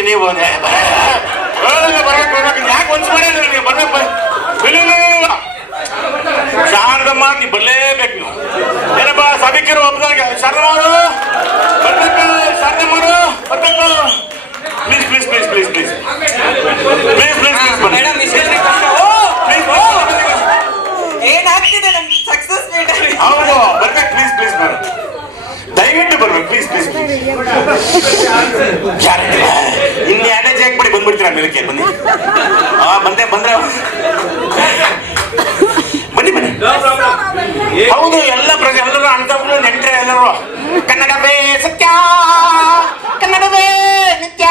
ನೋಡಿ ನೀವು ಬರ್ಬೇಕು ಯಾಕೆ ಒಂದ್ಸ ಮಾಡಿ ನೀವು ಬರ್ಬೇಕು ಶಾರದಮ್ಮ ನೀವು ಬರಲೇಬೇಕು ನೀವು ಏನಪ್ಪ ಸಭಿಕರು ಒಬ್ಬರಿಗೆ ಶಾರದಮ್ಮ ಬರ್ಬೇಕು ಶಾರದಮ್ಮ ಬರ್ಬೇಕು please please please please please please please please ಏನಾಗ್ತಿದೆ ನಮ್ ಸಕ್ಸಸ್ ಮೀಟ್ ಹೌದು ಬರ್ಬೇಕು ಪ್ಲೀಸ್ ಪ್ಲೀಸ್ ಬರ್ಬೇಕು ದಯವಿಟ್ಟು ಬರ್ಬೇಕು ಪ್ಲೀಸ್ ಪ್ಲೀಸ್ ಪ್ಲೀಸ್ ಇನ್ನು ಎರಡೇ ಜಾಕ್ ಮಾಡಿ ಬಂದ್ಬಿಡ್ತೀರಾ ಮೇಲಕ್ಕೆ ಬನ್ನಿ ಬಂದೆ ಬಂದ್ರೆ ಬನ್ನಿ ಬನ್ನಿ ಹೌದು ಎಲ್ಲ ಪ್ರಜೆ ಎಲ್ಲರೂ ಅಣ್ತವ್ರು ನೆಂಟ್ರೆ ಎಲ್ಲರೂ ಕನ್ನಡವೇ ಸತ್ಯ ಕನ್ನಡವೇ ನಿತ್ಯ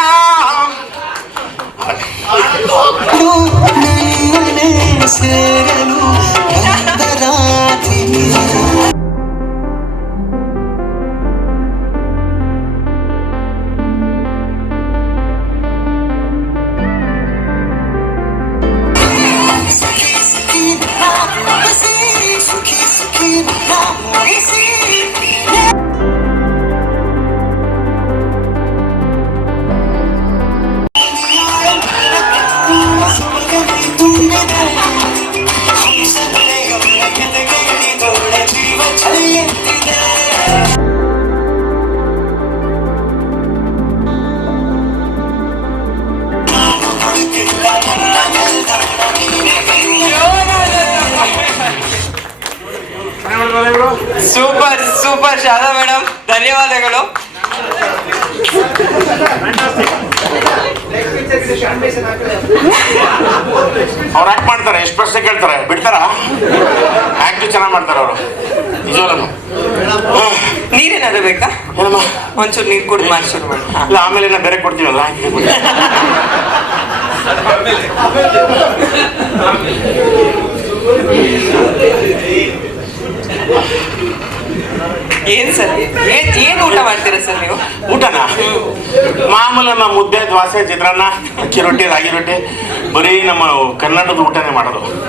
ಸೇರಲು ಸೂಪರ್ ಸೂಪರ್ ಶಾರದಾ ಮೇಡಮ್, ಧನ್ಯವಾದಗಳು. ಅವ್ರು ಆಕ್ಟ್ ಮಾಡ್ತಾರೆ, ಎಷ್ಟು ಪ್ರಶ್ನೆ ಕೇಳ್ತಾರೆ ಬಿಡ್ತಾರ, ಆಕ್ಟ್ ಚೆನ್ನಾಗಿ ಮಾಡ್ತಾರೆ ಅವರು ನಿಜವಲ್ಲ. ನೀರೇನಾದ್ರು ಬೇಕಾ? ಏನಮ್ಮ ಒಂಚೂರು ನೀರು ಕುಡಿದು ಮಾಡಿ ಶುರು ಮಾಡಿ. ಇಲ್ಲ ಆಮೇಲೆ ಏನೋ ಬೇರೆ ಕೊಡ್ತೀವಲ್ಲ. ಏನ್ ಸರ್, ಏನ್ ಊಟ ಮಾಡ್ತೀರಾ ಸರ್ ನೀವು? ಊಟನಾ ಮಾಮೂಲಿ ನಮ್ಮ ಮುದ್ದೆ, ದೋಸೆ, ಚಿತ್ರಾನ್ನ, ಅಕ್ಕಿ ರೊಟ್ಟಿ, ರಾಗಿ ರೊಟ್ಟಿ, ಬರೀ ನಮ್ಮ ಕನ್ನಡದ ಊಟನೇ ಮಾಡೋದು.